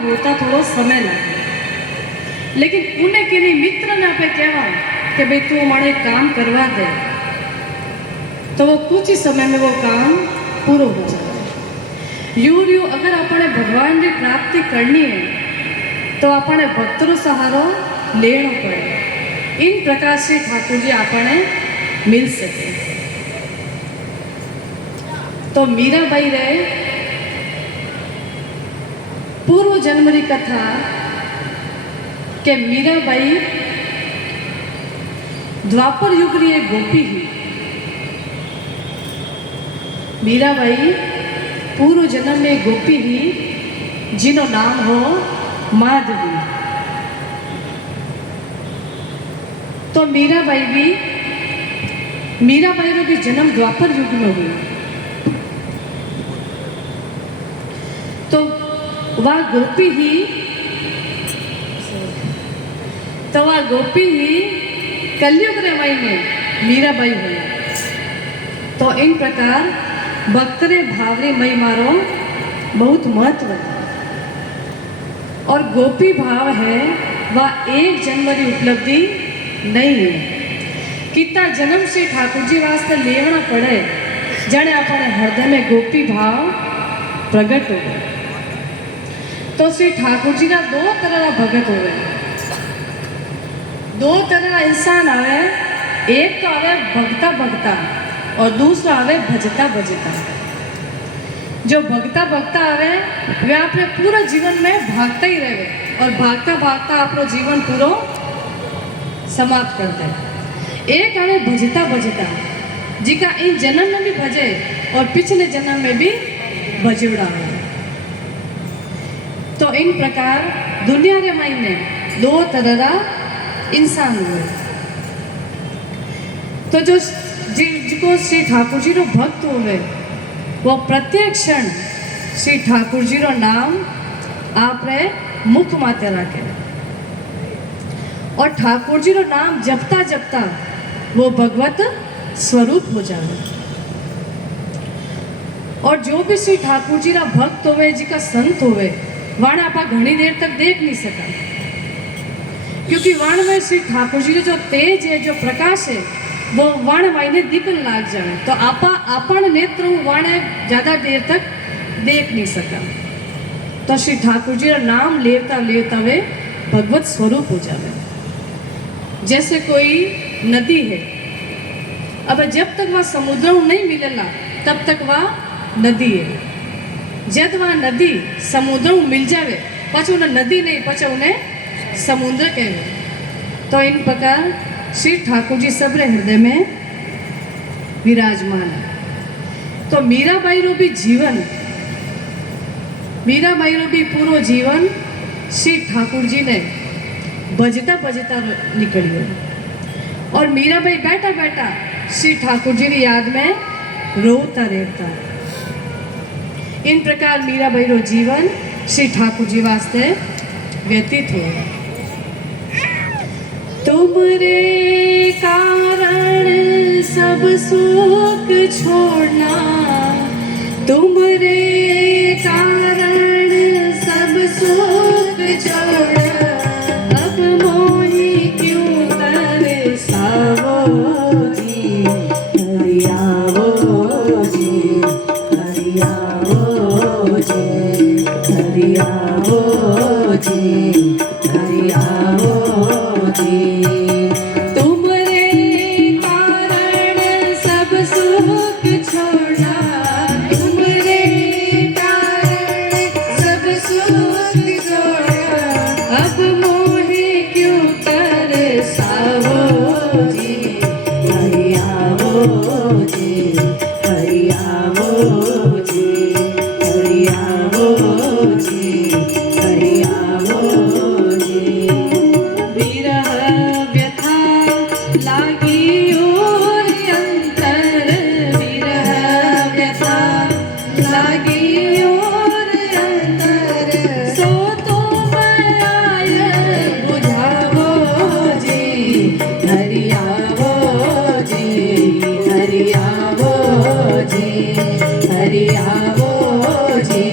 होता थोड़ो समय लगे, लेकिन उन्हें किन्हीं मित्र ने पे कहवा कि भाई तू हमारे काम करवा दे, तो वो कुछ ही समय में वो काम पूरा हो जाए। यूं अगर अपने भगवान की प्राप्ति करनी है तो अपने भक्तों सहारो लेना पड़े। इन प्रकार से ठाकुर जी अपने मिल सके। तो मीराबाई रे पूर्व जन्म की कथा के मीराबाई द्वापर युग री एक गोपी ही। मीराबाई पूर्व जन्म में गोपी ही जिनो नाम हो माधवी। तो मीराबाई रो भी जन्म द्वापर युग में हुआ। तो वह गोपी ही कलयुग रे महीने मीराबाई हुई। तो इन प्रकार भक्त रे भावरे मई मारो बहुत महत्व है। और गोपी भाव है वह एक जन्म की उपलब्धि नहीं है। कितना जन्म से ठाकुर जी वास्ते लेना पड़े जाने अपने हृदय में गोपी भाव प्रकट हो गए। तो श्री ठाकुर जी का दो तरह का भगत हो गए, दो तरह का इंसान आवे। एक तो आवे भगता भगता और दूसरा आवे भजता भजता। जो भगता भगता आवे वे अपने पूरा जीवन में भागता ही रहे और भागता भागता अपना जीवन पूरा समाप्त करते हैं। एक आवे भजता भजता जिका इन जन्म में भी भजे और पिछले जन्म में भी भजवड़ा है। तो इन प्रकार दुनिया के मायने दो तरह का इंसान हुए। तो जो जिसको श्री ठाकुर जी रो भक्त हुए वो प्रत्येक क्षण श्री ठाकुर जी रो नाम आपने मुख माते रखे और ठाकुर जी रो नाम जपता जपता वो भगवत स्वरूप हो जाए। और जो भी श्री ठाकुर जी रा भक्त होवे जी का संत होवे वाण आप घनी देर तक देख नहीं सका, क्योंकि वाण में श्री ठाकुर जी जो तेज है जो प्रकाश है वो वाण मायने दिखने लग जाए। तो आपन नेत्र वाण ज्यादा देर तक देख नहीं सका। तो श्री ठाकुर जी का नाम लेता लेता वे भगवत स्वरूप हो जावे। जैसे कोई नदी है, अब जब तक वह समुद्र नहीं मिलेला तब तक वह नदी है। जब वह नदी समुद्र मिल जावे पछ उन्हें नदी नहीं पछ उन्हें समुद्र कहे। तो इन प्रकार श्री ठाकुर जी सब हृदय में विराजमान है। तो मीराबाई रो भी जीवन, मीराबाई रो भी पूरा जीवन श्री ठाकुर जी ने भजता भजता निकलियो। और मीराबाई बैठा बैठा श्री ठाकुर जी की याद में रोता रहता। इन प्रकार मीराबाई रो जीवन श्री ठाकुर जी वास्ते व्यतीत हो। तुमरे कारण सब सुख छोड़ना, तुमरे कारण सब सुख छोड़ना, अब मोही क्यों तरसावो जी, हरि आवो जी, हरि आवो जी, हरि आवो जी, हरि आवो जी। हरि आवो जी,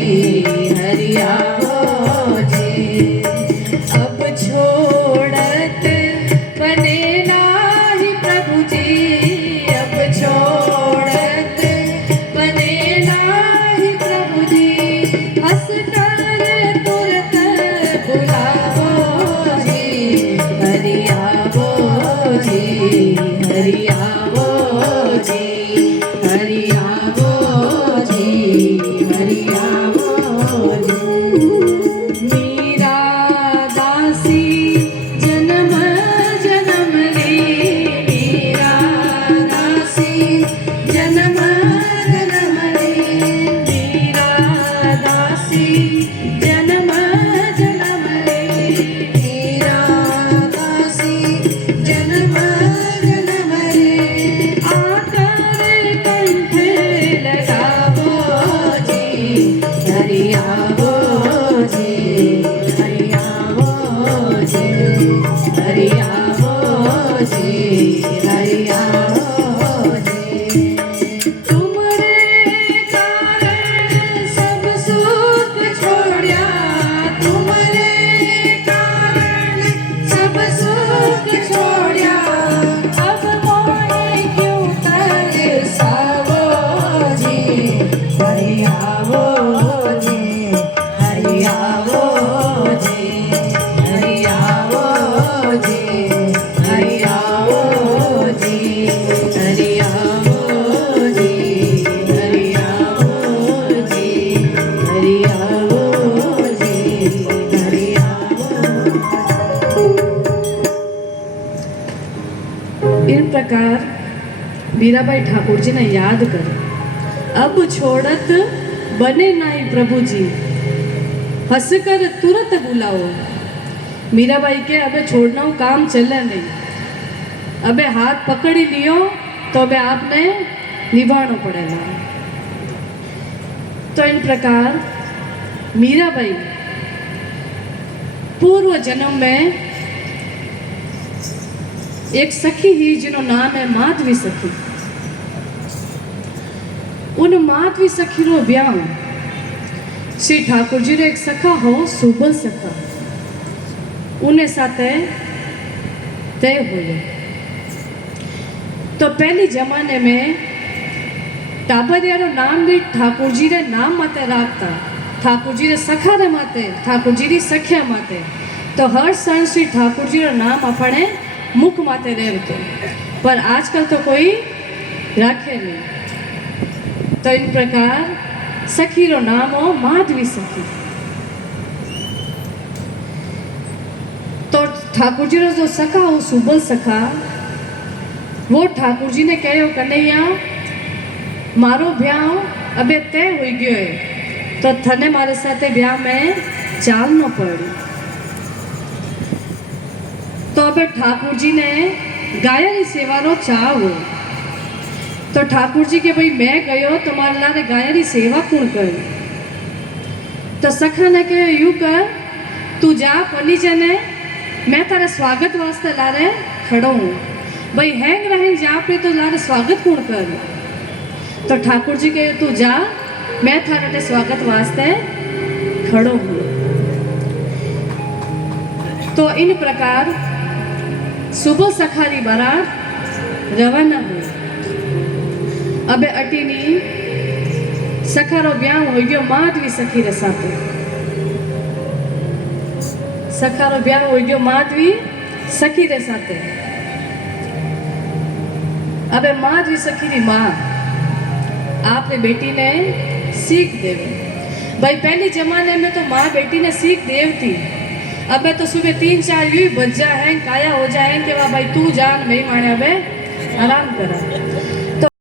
हरि आवो जी। मीरा दासी जन्म जन्म रे, मीरा दासी जन्म जन्म रे, मीरा दासी जन्म जन्म रे, मीरा दासी जन्म जन्म रे। आकर कंठ लगावो जी, हरियावो जी, हरियावो जी, हरियावो जी, हरियावो जी। तुमरे कारण सब सुख छोड़िया, तुमरे कारण सब सुख छोड़िया, अब मोहे क्यों तरसावो जी, हरियावो जी, हरियावो जी, हरियावो जी, हरियावो जी, हरियावो जी, हरियावो जी, हरियावो जी, हरियावो। इन प्रकार मीराबाई ठाकुर जी ने याद कर, अब छोड़त बने नाई प्रभु जी, हंसकर तुरंत बुलाओ। मीराबाई के अबे छोड़ना काम चले नहीं, अबे हाथ पकड़ी लियो तो अबे आपने निभाना पड़ेगा। तो इन प्रकार मीराबाई पूर्व जन्म में एक सखी ही जिनो नाम है माधवी सखी, उन माधवी सखी रो ब्याह श्री ठाकुर जी रो एक सखा हो सुबल सखा उन्हें साथे तय हुए। तो पहले जमाने में टाबरिया रो नाम भी ठाकुर जी रे नाम माते राखता, ठाकुर जी रे सखा रे माते, ठाकुर जी री सखिया माते। तो हर सन श्री ठाकुर जी रो नाम अपने मुख माते रहते, पर आजकल तो कोई राखे नहीं। तो इन प्रकार सखी रो नाम हो माधवी सखी। तो ठाकुर जी रो जो सखा हो सुबल सखा, वो ठाकुर जी ने कहो कन्हैया मारो ब्याह अबे तय हो गयो है, तो थने मारे साथे ब्याह में चालनो पड़ी। तो अबे ठाकुर जी ने गायरी सेवा रो चाह हो, तो ठाकुर जी के भाई मैं गयो तुम्हारे लारे गायरी सेवा कौन कर। तो सखा ने कहो यू कर, तू जा पली जने, मैं तारा स्वागत वास्ते लारे खड़ो हूँ। भाई हैंग रहें जा पे तो लारे स्वागत कौन कर। तो ठाकुर जी कहे तू जा, मैं थारे स्वागत वास्ते खड़ो हूँ। तो इन प्रकार सुबह सखारी बारात रवाना हुई। अबे अटीनी सखारो ब्याह हो गयो माधवी सखी रे साथे, सखारो ब्याह हो गयो माधवी सखी रे साथे। अबे माधवी सखी री माँ आपने बेटी ने सीख देवे। भाई पहले जमाने में तो माँ बेटी ने सीख देवती, अबे तो सुबह 3-4 यूं बज जा है, काया हो जाए कि वाह भाई तू जान भाई माने अबे आराम करा।